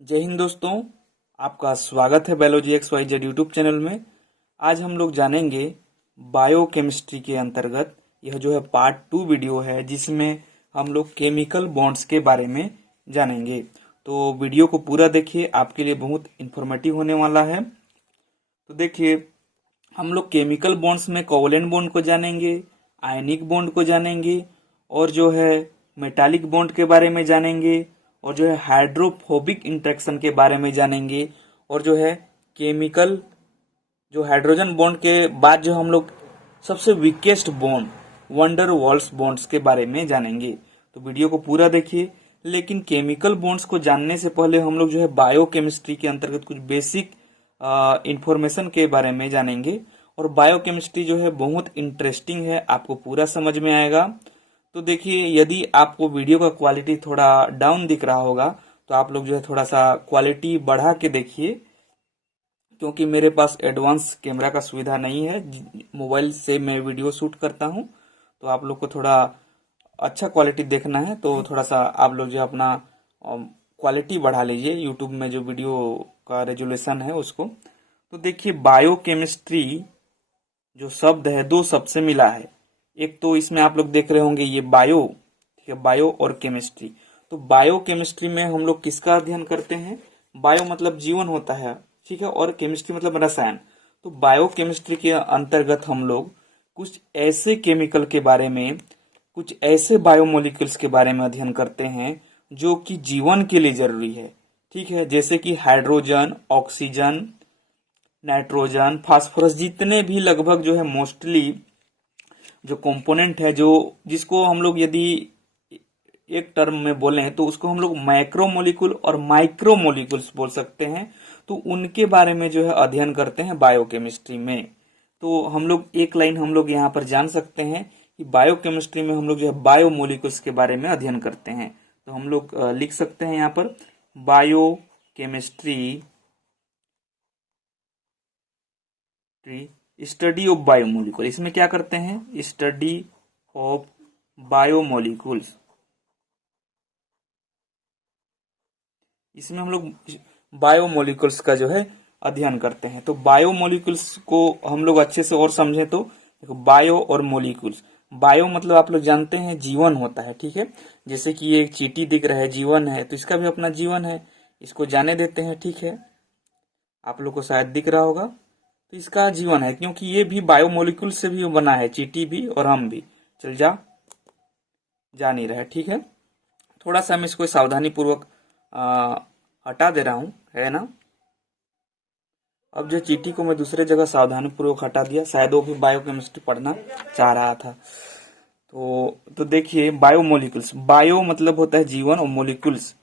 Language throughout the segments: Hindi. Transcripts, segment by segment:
जय हिंद दोस्तों। आपका स्वागत है बायोलॉजी XYZ यूट्यूब चैनल में। आज हम लोग जानेंगे बायोकेमिस्ट्री के अंतर्गत यह जो है पार्ट 2 वीडियो है, जिसमें हम लोग केमिकल बॉन्ड्स के बारे में जानेंगे। तो वीडियो को पूरा देखिए, आपके लिए बहुत इंफॉर्मेटिव होने वाला है। तो देखिए, हम लोग केमिकल बॉन्ड्स में कोवलेंट बॉन्ड को जानेंगे, आयनिक बॉन्ड को जानेंगे, और जो है मेटालिक बॉन्ड के बारे में जानेंगे, और जो है हाइड्रोफोबिक इंटरेक्शन के बारे में जानेंगे, और जो है केमिकल जो हाइड्रोजन बॉन्ड के बाद जो हम लोग सबसे weakest bond wonder walls bonds के बारे में जानेंगे। तो वीडियो को पूरा देखिए। लेकिन केमिकल बॉन्ड्स को जानने से पहले हम लोग जो है बायोकेमिस्ट्री के अंतर्गत कुछ बेसिक इंफॉर्मेशन के बारे में जानेंगे। और बायोकेमिस्ट्री जो है बहुत इंटरेस्टिंग है, आपको पूरा समझ में आएगा। तो देखिए, यदि आपको वीडियो का क्वालिटी थोड़ा डाउन दिख रहा होगा तो आप लोग जो है थोड़ा सा क्वालिटी बढ़ा के देखिए, क्योंकि मेरे पास एडवांस कैमरा का सुविधा नहीं है। मोबाइल से मैं वीडियो शूट करता हूं, तो आप लोग को थोड़ा अच्छा क्वालिटी देखना है तो थोड़ा सा आप लोग जो है अपना क्वालिटी बढ़ा लीजिए यूट्यूब में जो वीडियो का रेजोल्यूशन है उसको। तो देखिए, बायोकेमिस्ट्री जो शब्द है दो शब्द से मिला है। एक तो इसमें आप लोग देख रहे होंगे ये बायो, ठीक है, बायो और केमिस्ट्री। तो बायो केमिस्ट्री में हम लोग किसका अध्ययन करते हैं? बायो मतलब जीवन होता है, ठीक है, और केमिस्ट्री मतलब रसायन। तो बायो केमिस्ट्री के अंतर्गत हम लोग कुछ ऐसे केमिकल के बारे में, कुछ ऐसे बायोमोलिक्यूल्स के बारे में अध्ययन करते हैं जो कि जीवन के लिए जरूरी है, ठीक है। जैसे कि हाइड्रोजन, ऑक्सीजन, नाइट्रोजन, फास्फोरस, जितने भी लगभग जो है मोस्टली जो कंपोनेंट है, जो जिसको हम लोग यदि एक टर्म में बोलें तो उसको हम लोग मैक्रोमोलिक्यूल और माइक्रोमोलिक्यूल्स बोल सकते हैं। तो उनके बारे में जो है अध्ययन करते हैं बायोकेमिस्ट्री में। तो हम लोग एक लाइन हम लोग यहाँ पर जान सकते हैं कि बायोकेमिस्ट्री में हम लोग जो है बायोमोलिक्यूल्स के बारे में अध्ययन करते हैं। तो हम लोग लिख सकते हैं यहाँ पर बायोकेमिस्ट्री स्टडी ऑफ बायोमोलिक्यूल। इसमें क्या करते हैं? Study of biomolecules. इसमें हम लोग बायोमोलिक्यूल्स का जो है अध्ययन करते हैं। तो बायोमोलिक्यूल्स को हम लोग अच्छे से और समझें तो देखो, बायो और मोलिक्यूल्स। बायो मतलब आप लोग जानते हैं जीवन होता है, ठीक है। जैसे कि ये चींटी दिख रहा है, जीवन है, तो इसका भी अपना जीवन है, इसको जाने देते हैं, ठीक है। आप लोग को शायद दिख रहा होगा, तो इसका जीवन है क्योंकि ये भी बायोमोलिक्यूल से भी बना है, चींटी भी और हम भी। चल जा नहीं रहा है, ठीक है। थोड़ा सा मैं इसको सावधानी पूर्वक हटा दे रहा हूं, है ना। अब जो चींटी को मैं दूसरे जगह सावधानी पूर्वक हटा दिया, शायद वो भी बायोकेमिस्ट्री पढ़ना चाह रहा था। तो देखिए, बायोमोलिक्यूल्स, बायो मतलब होता है जीवन, और मोलिक्यूल्स,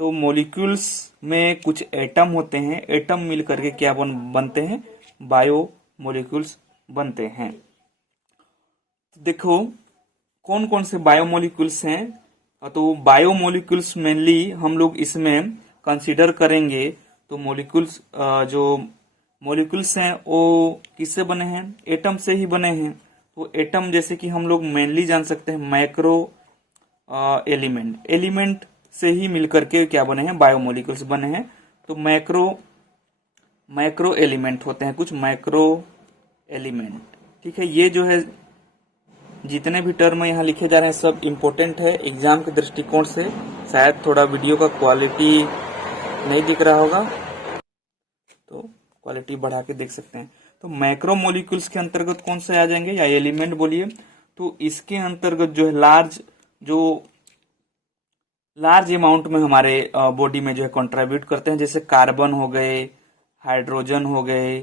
तो मोलिक्यूल्स में कुछ एटम होते हैं, एटम मिल करके क्या बनते हैं? बायो मोलिक्यूल्स बनते हैं। तो देखो, कौन कौन से बायोमोलिक्यूल्स हैं? तो बायोमोलिक्यूल्स मेनली हम लोग इसमें कंसीडर करेंगे। तो मोलिक्यूल्स जो मोलिक्यूल्स हैं वो किससे बने हैं? एटम से ही बने हैं। तो एटम जैसे कि हम लोग मेनली जान सकते हैं मैक्रो एलिमेंट से ही मिलकर के क्या बने हैं? बायोमोलिक्यूल्स बने हैं। तो मैक्रो एलिमेंट होते हैं, कुछ मैक्रो एलिमेंट, ठीक है। ये जो है जितने भी टर्म यहाँ लिखे जा रहे हैं सब इम्पोर्टेंट है एग्जाम के दृष्टिकोण से। शायद थोड़ा वीडियो का क्वालिटी नहीं दिख रहा होगा, तो क्वालिटी बढ़ा के देख सकते हैं। तो मैक्रो मोलिक्यूल्स के अंतर्गत कौन से आ जाएंगे, या एलिमेंट बोलिए। तो इसके अंतर्गत जो है लार्ज अमाउंट में हमारे बॉडी में जो है कंट्रीब्यूट करते हैं, जैसे कार्बन हो गए, हाइड्रोजन हो गए,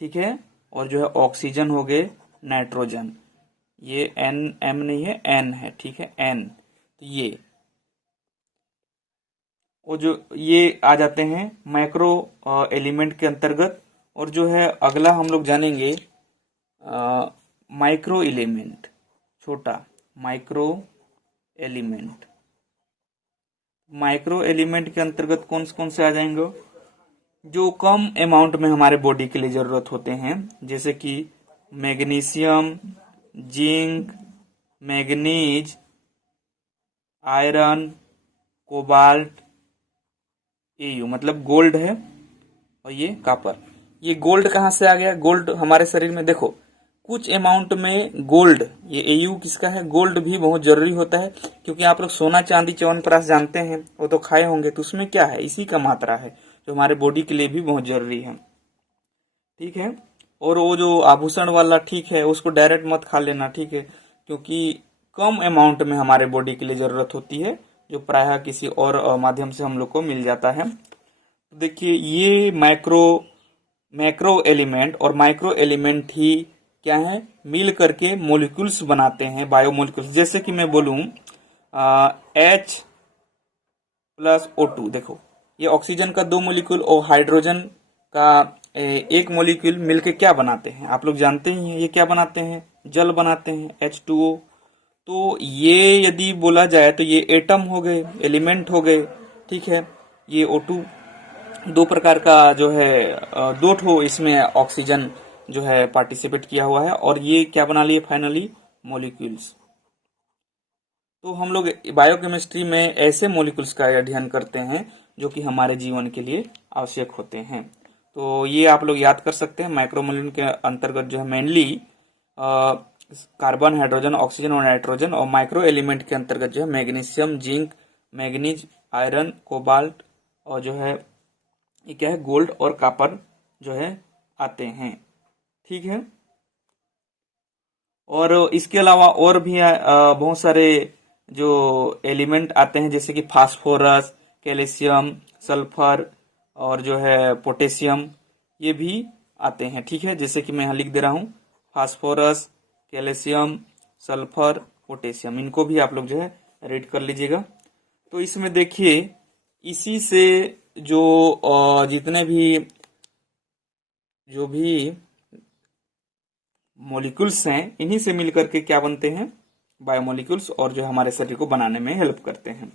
ठीक है, और जो है ऑक्सीजन हो गए, नाइट्रोजन। ये एन एम नहीं है, एन है, ठीक है, एन। तो ये वो जो ये आ जाते हैं मैक्रो एलिमेंट के अंतर्गत। और जो है अगला हम लोग जानेंगे माइक्रो एलिमेंट, छोटा माइक्रो एलिमेंट। माइक्रो एलिमेंट के अंतर्गत कौन से आ जाएंगे? जो कम अमाउंट में हमारे बॉडी के लिए जरूरत होते हैं, जैसे कि magnesium, zinc, manganese, iron, cobalt, Au मतलब गोल्ड है, और ये कॉपर। ये गोल्ड कहाँ से आ गया? गोल्ड हमारे शरीर में देखो कुछ अमाउंट में गोल्ड, ये Au किसका है? गोल्ड भी बहुत जरूरी होता है, क्योंकि आप लोग सोना चांदी च्यवनप्राश जानते हैं, वो तो खाए होंगे, तो उसमें क्या है? इसी का मात्रा है जो हमारे बॉडी के लिए भी बहुत जरूरी है। ठीक है। और वो जो आभूषण वाला, ठीक है, उसको डायरेक्ट मत खा लेना, ठीक है, क्योंकि कम अमाउंट में हमारे बॉडी के लिए जरूरत होती है, जो प्रायः किसी और माध्यम से हम लोग को मिल जाता है। तो देखिए ये मैक्रो एलिमेंट और माइक्रो एलिमेंट ही क्या है? मिल करके मोलिक्यूल्स बनाते हैं, बायोमोलिक्यूल्स। जैसे कि मैं बोलूं H+O2, देखो ये ऑक्सीजन का 2 मोलिक्यूल और हाइड्रोजन का एक मोलिक्यूल मिलके क्या बनाते हैं? आप लोग जानते ही हैं, ये क्या बनाते हैं? जल बनाते हैं, H2O। तो ये यदि बोला जाए तो ये एटम हो गए, एलिमेंट हो गए, ठीक है। ये O2 दो प्रकार का जो है, दो ठो इसमें ऑक्सीजन जो है पार्टिसिपेट किया हुआ है, और ये क्या बना लिए फाइनली? मॉलिक्यूल्स। तो हम लोग बायोकेमिस्ट्री में ऐसे मॉलिक्यूल्स का अध्ययन करते हैं जो कि हमारे जीवन के लिए आवश्यक होते हैं। तो ये आप लोग याद कर सकते हैं। माइक्रोमोलिक्यूल के अंतर्गत जो है मेनली कार्बन, हाइड्रोजन, ऑक्सीजन और नाइट्रोजन, और माइक्रो एलिमेंट के अंतर्गत जो है magnesium, zinc, manganese, iron, cobalt, और जो है ये क्या है? गोल्ड और कॉपर जो है आते हैं। ठीक है। और इसके अलावा और भी बहुत सारे जो एलिमेंट आते हैं, जैसे कि फास्फोरस, कैल्शियम, सल्फर और जो है पोटेशियम, ये भी आते हैं। ठीक है। जैसे कि मैं यहाँ लिख दे रहा हूँ, फास्फोरस, कैल्शियम, सल्फर, पोटेशियम, इनको भी आप लोग जो है रीड कर लीजिएगा। तो इसमें देखिए इसी से जो जितने भी जो भी मॉलिक्यूल्स हैं, इन्हीं से मिलकर के क्या बनते हैं? बायोमोलिक्यूल्स, और जो हमारे शरीर को बनाने में हेल्प करते हैं।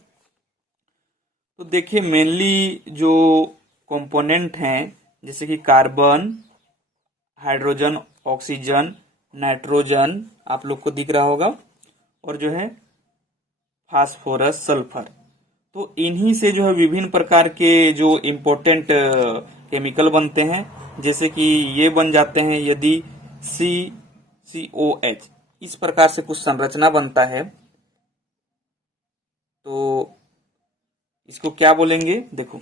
तो देखिए मेनली जो कंपोनेंट हैं, जैसे कि कार्बन, हाइड्रोजन, ऑक्सीजन, नाइट्रोजन आप लोग को दिख रहा होगा, और जो है फास्फोरस, सल्फर। तो इन्हीं से जो है विभिन्न प्रकार के जो इम्पोर्टेंट केमिकल बनते हैं, जैसे कि ये बन जाते हैं यदि COH, इस प्रकार से कुछ संरचना बनता है। तो इसको क्या बोलेंगे? देखो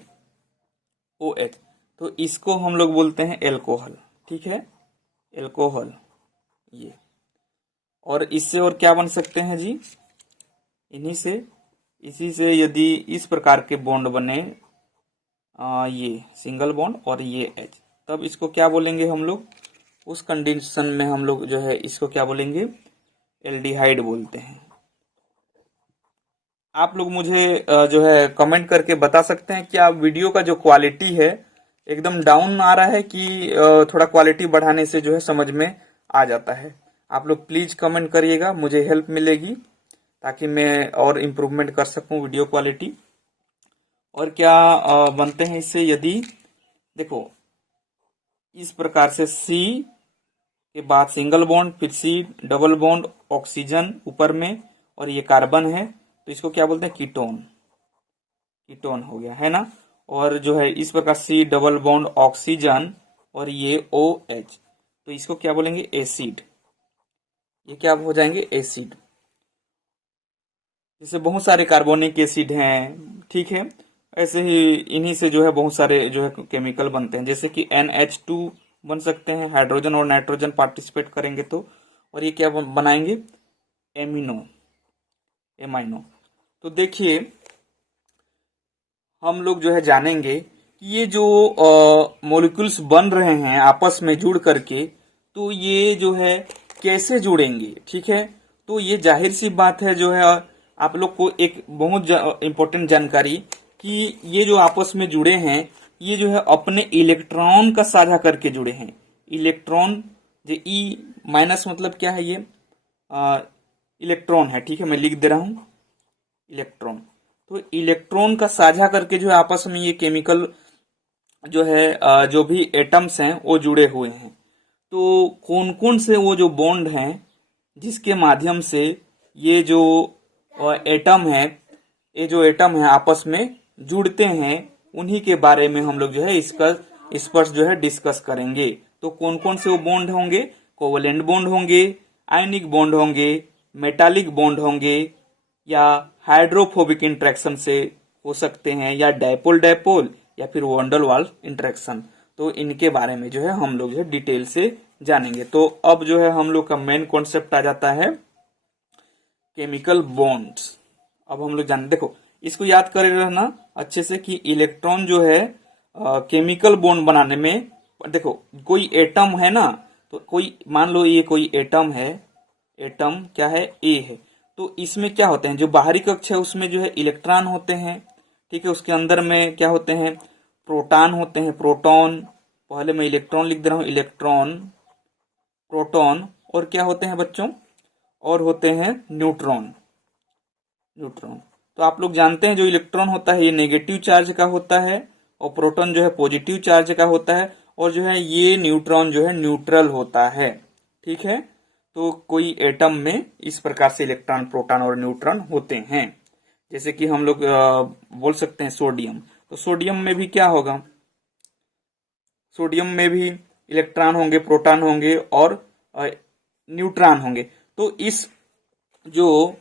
OH, तो इसको हम लोग बोलते हैं एल्कोहल। ठीक है, एल्कोहल ये। और इससे और क्या बन सकते हैं जी? इसी से यदि इस प्रकार के बॉन्ड बने, ये सिंगल बॉन्ड और ये H, तब इसको क्या बोलेंगे हम लोग? उस कंडीशन में हम लोग जो है इसको क्या बोलेंगे? एल्डिहाइड बोलते हैं। आप लोग मुझे जो है कमेंट करके बता सकते हैं क्या वीडियो का जो क्वालिटी है एकदम डाउन आ रहा है, कि थोड़ा क्वालिटी बढ़ाने से जो है समझ में आ जाता है? आप लोग प्लीज कमेंट करिएगा, मुझे हेल्प मिलेगी ताकि मैं और इम्प्रूवमेंट कर सकूं वीडियो क्वालिटी। और क्या बनते हैं इससे? यदि देखो इस प्रकार से C के बाद सिंगल बॉन्ड, फिर C डबल बॉन्ड, ऑक्सीजन ऊपर में, और ये कार्बन है, तो इसको क्या बोलते हैं? कीटोन। कीटोन हो गया है ना। और जो है इस प्रकार C डबल बॉन्ड, ऑक्सीजन, और ये OH, तो इसको क्या बोलेंगे? एसिड। ये क्या हो जाएंगे? एसिड। जैसे बहुत सारे कार्बोनिक एसिड हैं, ठीक है, ऐसे ही इन्हीं से जो है बहुत सारे जो है केमिकल बनते हैं, जैसे कि NH2 बन सकते हैं, हाइड्रोजन और नाइट्रोजन पार्टिसिपेट करेंगे तो। और ये क्या बनाएंगे? एमाइनो। तो देखिए हम लोग जो है जानेंगे कि ये जो मॉलिक्यूल्स बन रहे हैं आपस में जुड़ करके, तो ये जो है कैसे जुड़ेंगे। ठीक है, तो ये जाहिर सी बात है जो है आप लोग को एक बहुत इंपॉर्टेंट जानकारी, कि ये जो आपस में जुड़े हैं, ये जो है अपने इलेक्ट्रॉन का साझा करके जुड़े हैं। इलेक्ट्रॉन जो E- मतलब क्या है? ये इलेक्ट्रॉन है। ठीक है, मैं लिख दे रहा हूं इलेक्ट्रॉन। तो इलेक्ट्रॉन का साझा करके जो है आपस में ये केमिकल जो है जो भी एटम्स हैं वो जुड़े हुए हैं। तो कौन कौन से वो जो बॉन्ड हैं जिसके माध्यम से ये जो एटम है, ये जो एटम है आपस में जुड़ते हैं, उन्हीं के बारे में हम लोग जो है इसका इस पर जो है डिस्कस करेंगे। तो कौन कौन से वो बॉन्ड होंगे? कोवलेंट बॉन्ड होंगे, आयनिक बॉन्ड होंगे, मेटालिक बॉन्ड होंगे, या हाइड्रोफोबिक इंटरेक्शन से हो सकते हैं, या डायपोल डायपोल, या फिर वॉन डेर वाल्स इंटरेक्शन। तो इनके बारे में जो है हम लोग जो है डिटेल से जानेंगे। तो अब जो है हम लोग का मेन कॉन्सेप्ट आ जाता है केमिकल बॉन्ड्स। अब हम लोग जान, देखो इसको याद करे रहना अच्छे से कि इलेक्ट्रॉन जो है केमिकल बॉन्ड बनाने में, देखो कोई एटम है ना, तो कोई मान लो ये कोई एटम है, एटम क्या है? ए है। तो इसमें क्या होते हैं, जो बाहरी कक्ष है उसमें जो है इलेक्ट्रॉन होते हैं, ठीक है। उसके अंदर में क्या होते हैं? प्रोटॉन होते हैं, प्रोटॉन। पहले मैं इलेक्ट्रॉन लिख दे रहा हूं, इलेक्ट्रॉन, प्रोटॉन, और क्या होते हैं बच्चों? और होते हैं न्यूट्रॉन। न्यूट्रॉन तो आप लोग जानते हैं जो इलेक्ट्रॉन होता है ये नेगेटिव चार्ज का होता है, और प्रोटॉन जो है पॉजिटिव चार्ज का होता है, और जो है ये न्यूट्रॉन जो है न्यूट्रल होता है, ठीक है। तो कोई एटम में इस प्रकार से इलेक्ट्रॉन, प्रोटॉन और न्यूट्रॉन होते हैं। जैसे कि हम लोग बोल सकते हैं सोडियम, तो सोडियम में भी क्या होगा? सोडियम में भी इलेक्ट्रॉन होंगे, प्रोटॉन होंगे और न्यूट्रॉन होंगे। तो इस जो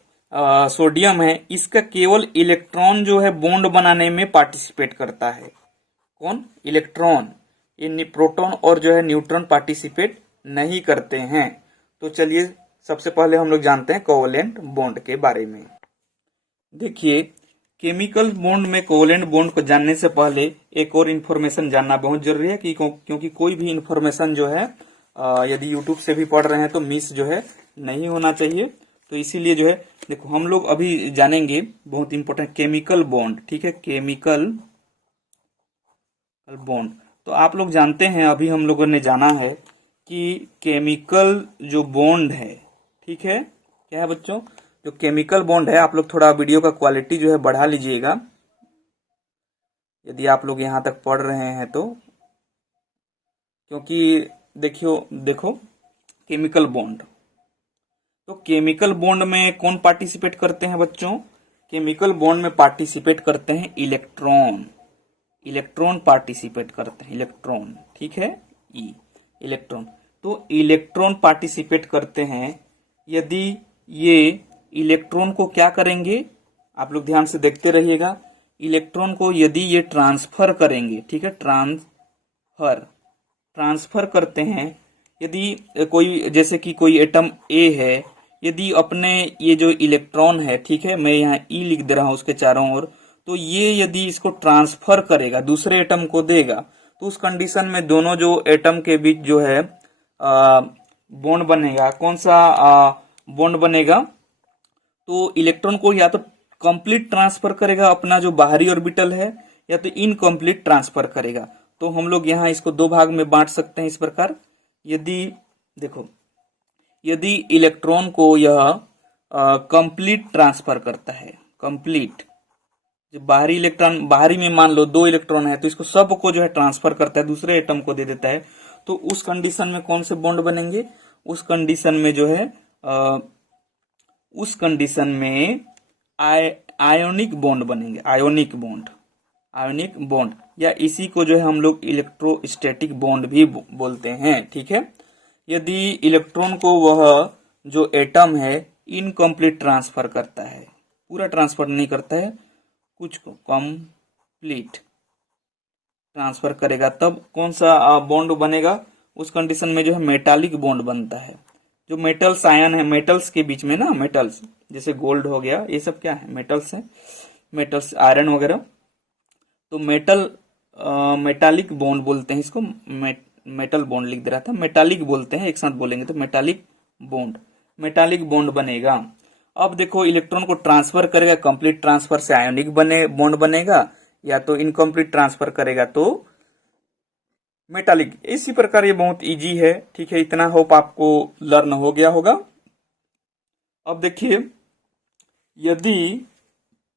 सोडियम है इसका केवल इलेक्ट्रॉन जो है बॉन्ड बनाने में पार्टिसिपेट करता है। कौन? इलेक्ट्रॉन। ये प्रोटॉन और जो है न्यूट्रॉन पार्टिसिपेट नहीं करते हैं। तो चलिए सबसे पहले हम लोग जानते हैं कोवलेंट बॉन्ड के बारे में। देखिए केमिकल बॉन्ड में कोवलेंट बॉन्ड को जानने से पहले एक और इन्फॉर्मेशन जानना बहुत जरूरी है कि क्योंकि कोई भी इन्फॉर्मेशन जो है यदि यूट्यूब से भी पढ़ रहे हैं तो मिस जो है नहीं होना चाहिए। तो इसीलिए जो है देखो हम लोग अभी जानेंगे बहुत इंपॉर्टेंट केमिकल बॉन्ड, ठीक है। केमिकल बॉन्ड तो आप लोग जानते हैं, अभी हम लोगों ने जाना है कि केमिकल जो बॉन्ड है, ठीक है, क्या है बच्चों? जो केमिकल बॉन्ड है, आप लोग थोड़ा वीडियो का क्वालिटी जो है बढ़ा लीजिएगा यदि आप लोग यहां तक पढ़ रहे हैं तो, क्योंकि देखो केमिकल बॉन्ड, तो केमिकल बॉन्ड में कौन पार्टिसिपेट करते हैं बच्चों? केमिकल बॉन्ड में पार्टिसिपेट करते हैं इलेक्ट्रॉन। इलेक्ट्रॉन पार्टिसिपेट करते हैं, इलेक्ट्रॉन, ठीक है, ई इलेक्ट्रॉन। तो इलेक्ट्रॉन पार्टिसिपेट करते हैं। यदि ये इलेक्ट्रॉन को क्या करेंगे, आप लोग ध्यान से देखते रहिएगा, इलेक्ट्रॉन को यदि ये ट्रांसफर करेंगे, ठीक है, ट्रांसफर करते हैं। यदि कोई, जैसे कि कोई एटम ए है, यदि अपने ये जो इलेक्ट्रॉन है, ठीक है, मैं यहाँ ई लिख दे रहा हूं उसके चारों ओर, तो ये यदि इसको ट्रांसफर करेगा, दूसरे एटम को देगा, तो उस कंडीशन में दोनों जो एटम के बीच जो है बॉन्ड बनेगा। कौन सा बॉन्ड बनेगा? तो इलेक्ट्रॉन को या तो कंप्लीट ट्रांसफर करेगा अपना जो बाहरी ऑर्बिटल है, या तो इनकम्प्लीट ट्रांसफर करेगा। तो हम लोग यहाँ इसको दो भाग में बांट सकते हैं इस प्रकार। यदि देखो, यदि इलेक्ट्रॉन को यह कंप्लीट ट्रांसफर करता है, कंप्लीट, जो बाहरी इलेक्ट्रॉन, बाहरी में मान लो दो इलेक्ट्रॉन है, तो इसको सबको जो है ट्रांसफर करता है, दूसरे एटम को दे देता है, तो उस कंडीशन में कौन से बॉन्ड बनेंगे? उस कंडीशन में जो है उस कंडीशन में आयोनिक बॉन्ड बनेंगे, आयोनिक बॉन्ड, आयोनिक बॉन्ड, या इसी को जो है हम लोग इलेक्ट्रोस्टैटिक बॉन्ड भी बोलते हैं, ठीक है। यदि इलेक्ट्रॉन को वह जो एटम है इनकम्प्लीट ट्रांसफर करता है, पूरा ट्रांसफर नहीं करता है, कुछ को कंप्लीट ट्रांसफर करेगा, तब कौन सा बॉन्ड बनेगा? उस कंडीशन में जो है मेटालिक बॉन्ड बनता है। जो मेटल्स आयन है, मेटल्स के बीच में ना, मेटल्स जैसे गोल्ड हो गया, ये सब क्या है? मेटल्स है, मेटल्स, आयरन वगैरह। तो मेटालिक बॉन्ड बोलते हैं इसको, मेटल बॉन्ड लिख दे रहा था, मेटालिक बोलते हैं, एक साथ बोलेंगे तो मेटालिक बॉन्ड, मेटालिक बॉन्ड बनेगा। अब देखो इलेक्ट्रॉन को ट्रांसफर करेगा, कंप्लीट ट्रांसफर से आयोनिक बॉन्ड बनेगा, या तो इनकम्प्लीट ट्रांसफर करेगा तो मेटालिक। इसी प्रकार ये बहुत इजी है, ठीक है, इतना होप आपको लर्न हो गया होगा। अब देखिए, यदि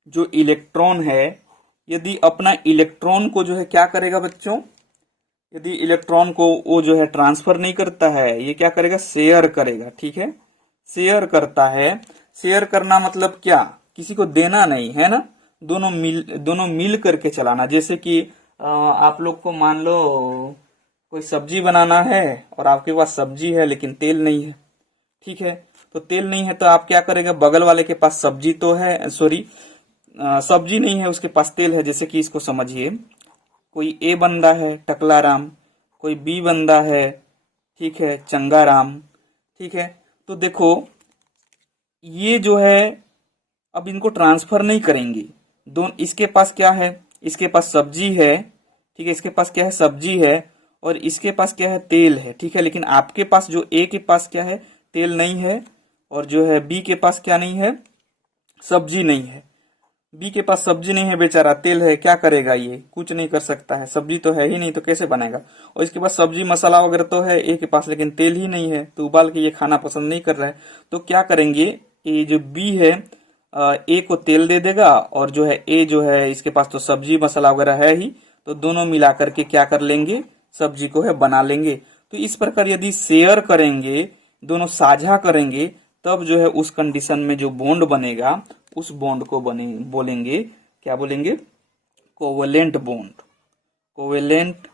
जो इलेक्ट्रॉन है, यदि अपना इलेक्ट्रॉन को जो है क्या करेगा बच्चों? यदि इलेक्ट्रॉन को वो जो है ट्रांसफर नहीं करता है, ये क्या करेगा? शेयर करेगा, ठीक है, शेयर करता है। शेयर करना मतलब क्या? किसी को देना नहीं है ना, दोनों मिल करके चलाना। जैसे कि आप लोग को मान लो कोई सब्जी बनाना है और आपके पास सब्जी है लेकिन तेल नहीं है, ठीक है। तो तेल नहीं है तो आप क्या करेगा, बगल वाले के पास सब्जी तो है, सॉरी सब्जी नहीं है, उसके पास तेल है। जैसे कि इसको समझिए, कोई ए बंदा है टकला राम, कोई बी बंदा है, ठीक है, चंगा राम, ठीक है। तो देखो ये जो है अब इनको ट्रांसफर नहीं करेंगे। दोनों, इसके पास क्या है, इसके पास सब्जी है, ठीक है, इसके पास क्या है, सब्जी है, और इसके पास क्या है, तेल है, ठीक है। लेकिन आपके पास जो ए के पास क्या है, तेल नहीं है, और जो है बी के पास क्या नहीं है, सब्जी नहीं है। बी के पास सब्जी नहीं है बेचारा, तेल है, क्या करेगा, ये कुछ नहीं कर सकता है, सब्जी तो है ही नहीं तो कैसे बनाएगा। और इसके पास सब्जी मसाला वगैरह तो है ए के पास, लेकिन तेल ही नहीं है, तो उबाल के ये खाना पसंद नहीं कर रहा है। तो क्या करेंगे, ये जो बी है ए को तेल दे देगा, और जो है ए जो है इसके पास तो सब्जी मसाला वगैरह है ही, तो दोनों मिला करके क्या कर लेंगे, सब्जी को है बना लेंगे। तो इस प्रकार यदि शेयर करेंगे, दोनों साझा करेंगे, तब जो है उस कंडीशन में जो बॉन्ड बनेगा उस बॉन्ड को बोलेंगे, क्या बोलेंगे, कोवेलेंट बॉन्ड, कोवेलेंट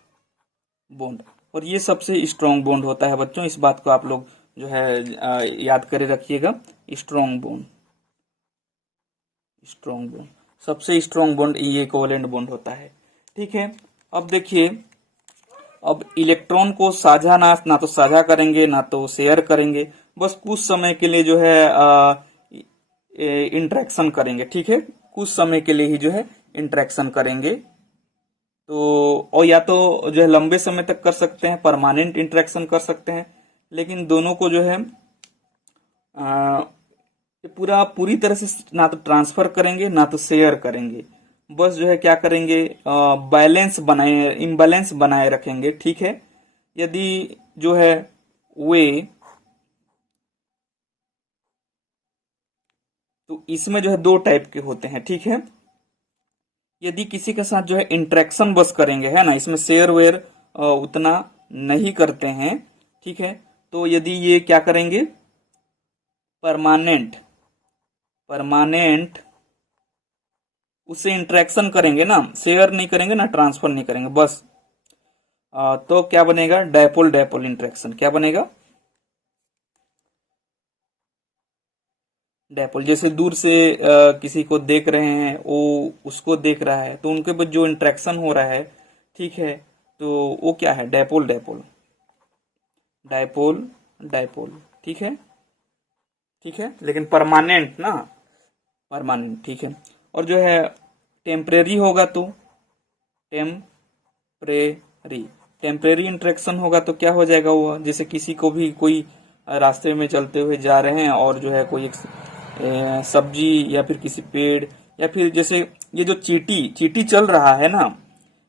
बॉन्ड। और ये सबसे स्ट्रॉन्ग बॉन्ड होता है बच्चों, इस बात को आप लोग जो है याद करे रखिएगा। स्ट्रॉन्ग बॉन्ड, स्ट्रॉन्ग बॉन्ड, सबसे स्ट्रॉन्ग बॉन्ड ये कोवेलेंट बॉन्ड होता है, ठीक है। अब देखिए, अब इलेक्ट्रॉन को साझा ना तो साझा करेंगे ना तो शेयर करेंगे, बस कुछ समय के लिए जो है इंटरेक्शन करेंगे, ठीक है, कुछ समय के लिए ही जो है इंटरेक्शन करेंगे। तो और या तो जो है लंबे समय तक कर सकते हैं, परमानेंट इंटरेक्शन कर सकते हैं, लेकिन दोनों को जो है पूरी तरह से ना तो ट्रांसफर करेंगे ना तो शेयर करेंगे, बस जो है क्या करेंगे, बैलेंस बनाए, इम्बैलेंस बनाए रखेंगे, ठीक है। यदि जो है वे, तो इसमें जो है दो टाइप के होते हैं, ठीक है। यदि किसी के साथ जो है इंटरेक्शन बस करेंगे, है ना, इसमें शेयर वेयर उतना नहीं करते हैं, ठीक है। तो यदि ये क्या करेंगे, परमानेंट उससे इंटरेक्शन करेंगे ना, शेयर नहीं करेंगे ना ट्रांसफर नहीं करेंगे, बस तो क्या बनेगा, डायपोल डायपोल इंटरेक्शन, क्या बनेगा, डायपोल। जैसे दूर से किसी को देख रहे हैं, वो उसको देख रहा है, तो उनके बीच जो इंटरेक्शन हो रहा है, ठीक है, तो वो क्या है, डायपोल डायपोल, डायपोल डायपोल, ठीक है, ठीक है। लेकिन परमानेंट ना, परमानेंट, ठीक है। और जो है टेम्परेरी होगा तो टेम्परेरी, टेम्परेरी इंटरेक्शन होगा तो क्या हो जाएगा, वो जैसे किसी को भी कोई रास्ते में चलते हुए जा रहे हैं और जो है कोई एक सब्जी या फिर किसी पेड़, या फिर जैसे ये जो चीटी चल रहा है ना,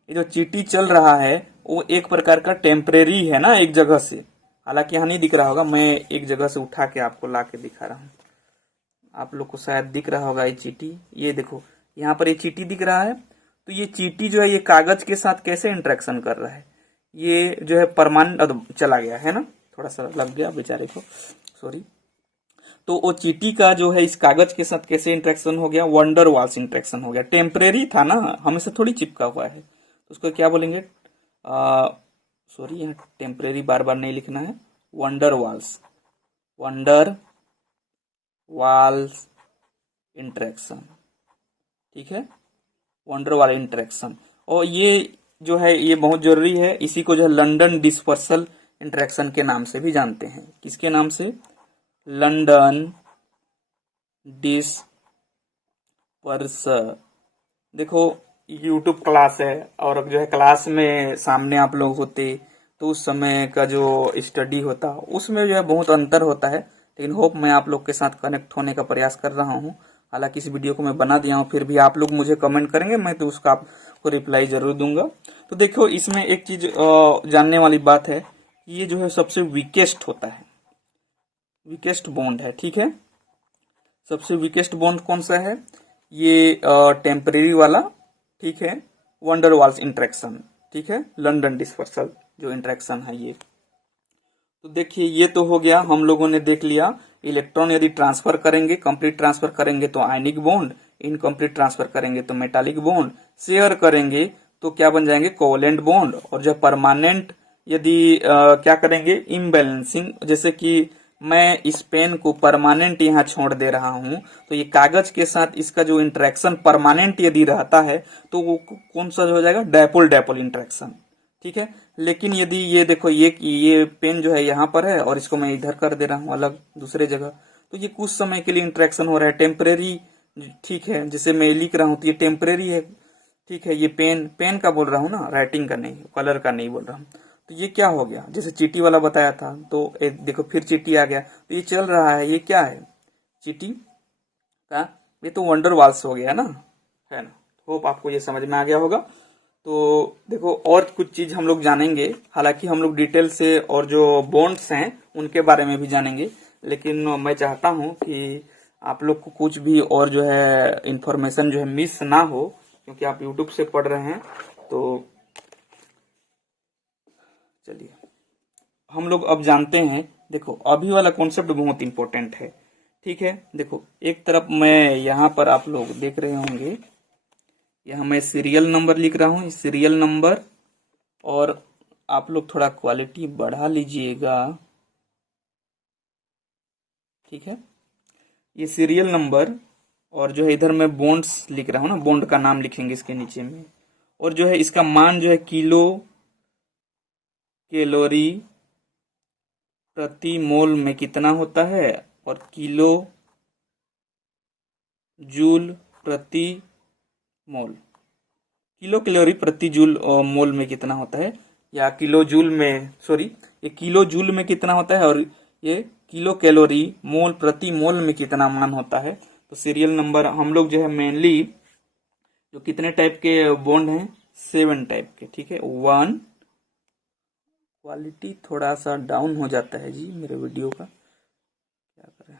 ये जो चीटी चल रहा है वो एक प्रकार का टेम्परेरी है ना, एक जगह से, हालांकि यहाँ नहीं दिख रहा होगा, मैं एक जगह से उठा के आपको ला के दिखा रहा हूँ, आप लोग को शायद दिख रहा होगा ये चीटी, ये देखो यहाँ पर ये चीटी दिख रहा है। तो ये चीटी जो है ये कागज के साथ कैसे इंटरेक्शन कर रहा है, ये जो है परमानेंट चला गया है ना, थोड़ा सा लग गया बेचारे को, सॉरी। तो वो चीटी का जो है इस कागज के साथ कैसे इंटरेक्शन हो गया, वंडर वाल्स इंटरेक्शन हो गया, टेम्परेरी था ना, हमेशा थोड़ी चिपका हुआ है, तो उसको क्या बोलेंगे, सॉरी यहाँ टेम्परेरी बार बार नहीं लिखना है, wonder walls, wonder walls interaction, ठीक है, वंडर वाल इंटरेक्शन। और ये जो है ये बहुत जरूरी है, इसी को जो है लंदन डिस्पर्सल इंटरेक्शन के नाम से भी जानते हैं, किसके नाम से, लंदन डिस्पर्सल। देखो यूट्यूब क्लास है, और जो है क्लास में सामने आप लोग होते तो उस समय का जो स्टडी होता उसमें जो है बहुत अंतर होता है, लेकिन होप मैं आप लोग के साथ कनेक्ट होने का प्रयास कर रहा हूँ। हालांकि इस वीडियो को मैं बना दिया हूँ, फिर भी आप लोग मुझे कमेंट करेंगे, मैं तो उसका आपको रिप्लाई जरूर दूंगा। तो देखो इसमें एक चीज जानने वाली बात है, ये जो है सबसे वीकेस्ट होता है, वीकेस्ट बॉन्ड है, ठीक है। सबसे वीकेस्ट बॉन्ड कौन सा है, ये टेम्परेरी वाला, ठीक है, वंडर वाल्स इंटरेक्शन, ठीक है, लंदन डिस्पर्सल जो इंटरेक्शन है ये। तो देखिए ये तो हो गया, हम लोगों ने देख लिया इलेक्ट्रॉन यदि ट्रांसफर करेंगे, कंप्लीट ट्रांसफर करेंगे तो आयनिक बॉन्ड, इनकम्प्लीट ट्रांसफर करेंगे तो मेटालिक बॉन्ड, शेयर करेंगे तो क्या बन जाएंगे कोवलेंट बॉन्ड। और जब परमानेंट यदि क्या करेंगे इम्बैलेंसिंग, जैसे कि मैं इस पेन को परमानेंट यहाँ छोड़ दे रहा हूं तो ये कागज के साथ इसका जो इंटरेक्शन परमानेंट यदि रहता है तो वो कौन सा हो जाएगा डायपोल डायपोल इंटरेक्शन, ठीक है। लेकिन यदि ये देखो ये पेन जो है यहाँ पर है और इसको मैं इधर कर दे रहा हूँ अलग दूसरे जगह, तो ये कुछ समय के लिए इंटरेक्शन हो रहा है टेम्परेरी, ठीक है। जैसे मैं लिख रहा हूँ तो ये टेम्परेरी है, ठीक है। ये पेन का बोल रहा हूँ ना, राइटिंग का नहीं, कलर का नहीं बोल रहा हूँ। तो ये क्या हो गया, जैसे चीटी वाला बताया था तो देखो फिर चीटी आ गया, तो ये चल रहा है, ये क्या है चीटी का, ये तो वंडर वाल्स हो गया ना, है ना। होप आपको ये समझ में आ गया होगा। तो देखो और कुछ चीज हम लोग जानेंगे, हालांकि हम लोग डिटेल से और जो बॉन्ड्स हैं उनके बारे में भी जानेंगे, लेकिन मैं चाहता हूं कि आप लोग को कुछ भी और जो है इंफॉर्मेशन जो है मिस ना हो, क्योंकि आप यूट्यूब से पढ़ रहे हैं। तो चलिए हम लोग अब जानते हैं। देखो अभी वाला कॉन्सेप्ट बहुत इंपॉर्टेंट है, ठीक है। देखो एक तरफ मैं यहाँ पर आप लोग देख रहे होंगे, यहाँ मैं सीरियल नंबर लिख रहा हूँ, सीरियल नंबर, और आप लोग थोड़ा क्वालिटी बढ़ा लीजिएगा, ठीक है। ये सीरियल नंबर, और जो है इधर मैं बॉन्ड्स लिख रहा हूँ ना, बॉन्ड का नाम लिखेंगे इसके नीचे में, और जो है इसका मान जो है किलो कैलोरी प्रति मोल में कितना होता है, और किलो जूल प्रति मोल, किलो कैलोरी प्रति जूल मोल में कितना होता है, या किलो जूल में, सॉरी ये किलो जूल में कितना होता है, और ये किलो कैलोरी मोल प्रति मोल में कितना मान होता है। तो सीरियल नंबर हम लोग जो है मेनली जो कितने टाइप के बॉन्ड हैं, 7 टाइप के, ठीक है। 1, क्वालिटी थोड़ा सा डाउन हो जाता है जी मेरे वीडियो का, क्या करें।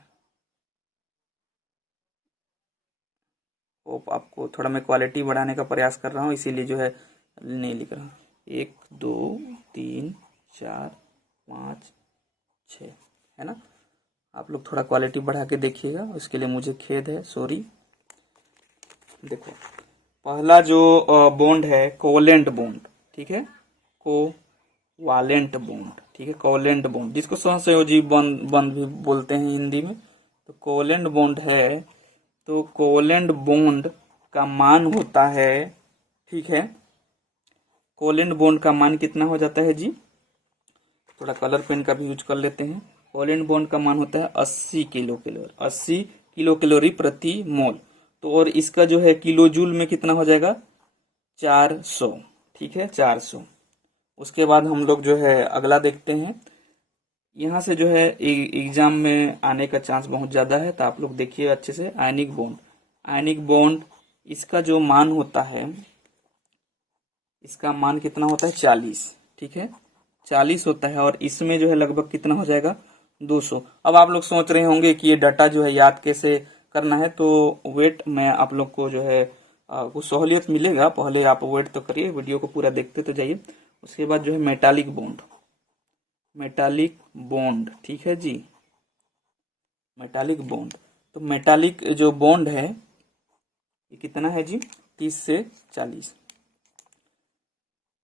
आपको थोड़ा मैं क्वालिटी बढ़ाने का प्रयास कर रहा हूँ, इसीलिए जो है नहीं लिख रहा हूँ। 1 2 3 4 5 6 है ना। आप लोग थोड़ा क्वालिटी बढ़ा के देखिएगा, उसके लिए मुझे खेद है, सॉरी। देखो पहला जो बॉन्ड है कोवलेंट बॉन्ड, ठीक है, कोवालेंट बॉन्ड, ठीक है, कोवलेंट बॉन्ड, जिसको सहसंयोजी बॉन्ड भी बोलते हैं हिंदी में। तो कोवलेंट बॉन्ड है, तो कोवलेंट बॉन्ड का मान होता है, ठीक है। कोवलेंट बॉन्ड का मान कितना हो जाता है जी, थोड़ा कलर पेन का भी यूज कर लेते हैं। कोवलेंट बॉन्ड का मान होता है 80 किलो कैलोरी, 80 किलो कैलोरी प्रति मोल। तो और इसका जो है किलो जूल में कितना हो जाएगा, 400, ठीक है, 400। उसके बाद हम लोग जो है अगला देखते हैं। यहाँ से जो है एग्जाम में आने का चांस बहुत ज्यादा है, तो आप लोग देखिए अच्छे से। आयनिक बॉन्ड, आयनिक बॉन्ड, इसका जो मान होता है, इसका मान कितना होता है, 40, ठीक है, 40 होता है। और इसमें जो है लगभग कितना हो जाएगा, 200। अब आप लोग सोच रहे होंगे कि ये डाटा जो है याद कैसे करना है, तो वेट मैं आप लोग को जो है कुछ सहूलियत मिलेगा, पहले आप वेट तो करिए, वीडियो को पूरा देखते तो जाइए। उसके बाद जो है मेटालिक बॉन्ड, मेटालिक बॉन्ड, ठीक है जी, मेटालिक बॉन्ड। तो मेटालिक जो बॉन्ड है ये कितना है जी, 30 से 40,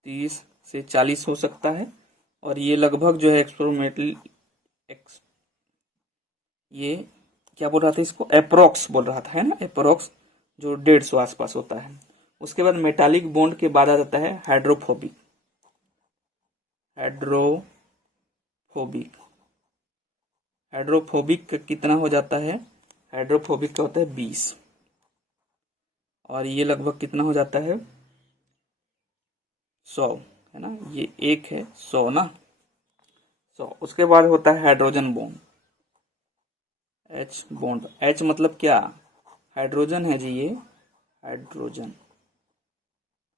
30 से 40 हो सकता है। और ये लगभग जो है एक्सपेरिमेंटल ये क्या बोल रहा था, इसको अप्रोक्स बोल रहा था, है ना, अप्रोक्स, जो 150 आसपास होता है। उसके बाद मेटालिक बॉन्ड के बाद आ जाता है हाइड्रोफोबिक, हाइड्रोफोबिक, हाइड्रोफोबिक का कितना हो जाता है, हाइड्रोफोबिक का होता है 20, और ये लगभग कितना हो जाता है, 100, है ना, ये एक है 100 ना, 100। उसके बाद होता है hydrogen bond, H bond, H मतलब क्या, हाइड्रोजन है जी, ये हाइड्रोजन,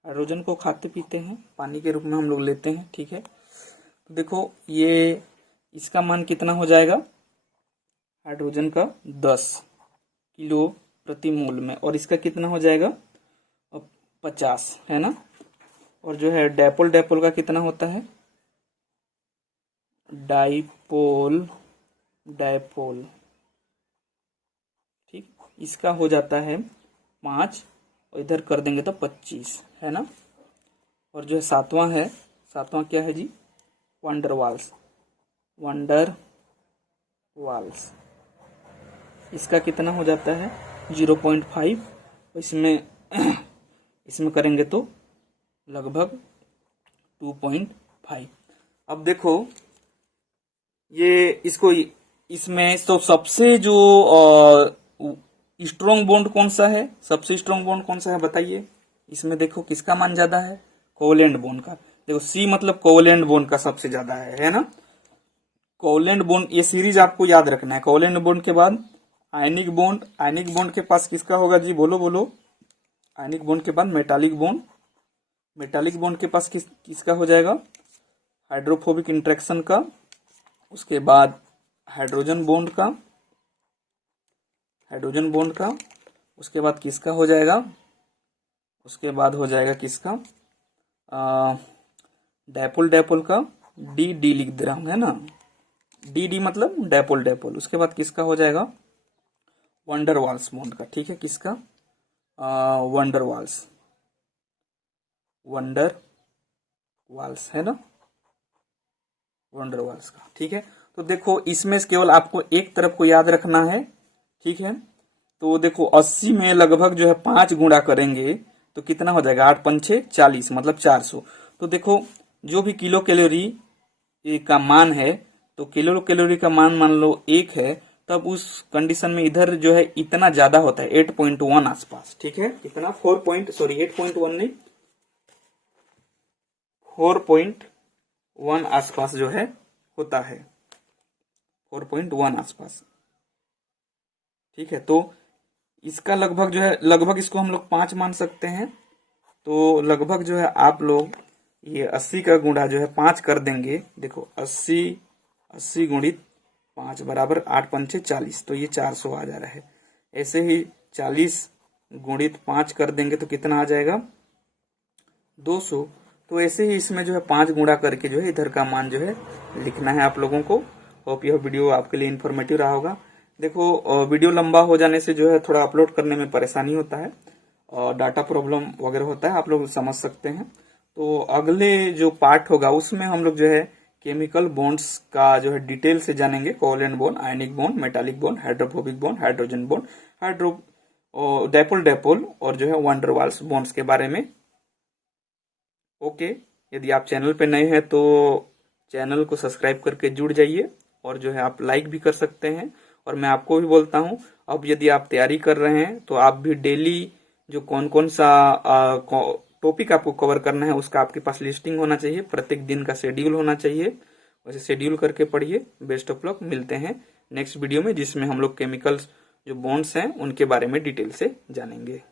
हाइड्रोजन को खाते पीते हैं, पानी के रूप में हम लोग लेते हैं, ठीक है। तो देखो ये इसका मान कितना हो जाएगा, हाइड्रोजन का 10 किलो प्रति मोल में, और इसका कितना हो जाएगा, 50, है ना। और जो है डायपोल, डायपोल का कितना होता है, डाइपोल, डायपोल, ठीक, इसका हो जाता है 5 और इधर कर देंगे तो 25 है ना। और जो है सातवां क्या है जी, वंडर वाल्स। इसका कितना हो जाता है 0.5। इसमें करेंगे तो लगभग 2.5। अब देखो ये इसमें तो सबसे जो स्ट्रॉन्ग बॉन्ड कौन सा है, बताइए। इसमें देखो किसका मान ज्यादा है, कोवैलेंट बॉन्ड का। देखो सी मतलब कोवैलेंट बॉन्ड का सबसे ज्यादा है ना। कोवैलेंट बॉन्ड, ये सीरीज आपको याद रखना है। कोवैलेंट बॉन्ड के बाद आयनिक बॉन्ड के पास किसका होगा जी, बोलो। आयनिक बॉन्ड के बाद मेटालिक बॉन्ड के पास किसका हो जाएगा, हाइड्रोफोबिक इंटरेक्शन का। उसके बाद हाइड्रोजन बॉन्ड का। उसके बाद किसका हो जाएगा, किसका डायपोल का। डी लिख दे रहा हूं है ना, डी मतलब डायपोल। उसके बाद किसका हो जाएगा, वंडर वाल्स बॉन्ड का। ठीक है, किसका, वंडर वाल्स है ना, वंडर वाल्स का। ठीक है, तो देखो इसमें केवल आपको एक तरफ को याद रखना है। ठीक है, तो देखो 80 में लगभग जो है 5 गुणा करेंगे तो कितना हो जाएगा, 8 5 6 40 मतलब 400। तो देखो जो भी किलो कैलोरी का मान है, तो किलो कैलोरी का मान लो 1 है, तब उस कंडीशन में इधर जो है इतना ज्यादा होता है 8.1 आसपास। ठीक है, कितना 8.1 नहीं 4.1 आसपास जो है होता है, 4.1 आसपास। ठीक है, तो इसका लगभग इसको हम लोग 5 मान सकते हैं। तो लगभग जो है आप लोग ये 80 का गुणा जो है 5 कर देंगे। देखो 80 गुणित 5 बराबर 8 5 6 40, तो ये 400 आ जा रहा है। ऐसे ही 40 गुणित 5 कर देंगे तो कितना आ जाएगा, 200। तो ऐसे ही इसमें जो है 5 गुणा करके जो है इधर का मान जो है लिखना है आप लोगों को। होप यह वीडियो आपके लिए इन्फॉर्मेटिव रहा होगा। देखो वीडियो लंबा हो जाने से जो है थोड़ा अपलोड करने में परेशानी होता है और डाटा प्रॉब्लम वगैरह होता है, आप लोग समझ सकते हैं। तो अगले जो पार्ट होगा उसमें हम लोग जो है केमिकल बॉन्ड्स का जो है डिटेल से जानेंगे। Covalent bond, ionic bond, metallic bond, hydrophobic bond, hydrogen bond, dipole और जो है वंडर वाल्स बॉन्ड्स के बारे में। ओके, यदि आप चैनल पे नए हैं तो चैनल को सब्सक्राइब करके जुड़ जाइए और जो है आप लाइक भी कर सकते हैं। और मैं आपको भी बोलता हूं, अब यदि आप तैयारी कर रहे हैं तो आप भी डेली जो कौन सा टॉपिक आपको कवर करना है उसका आपके पास लिस्टिंग होना चाहिए, प्रत्येक दिन का शेड्यूल होना चाहिए। वैसे शेड्यूल करके पढ़िए। बेस्ट ऑफ लक, मिलते हैं नेक्स्ट वीडियो में जिसमें हम लोग केमिकल्स जो बॉन्ड्स हैं उनके बारे में डिटेल से जानेंगे।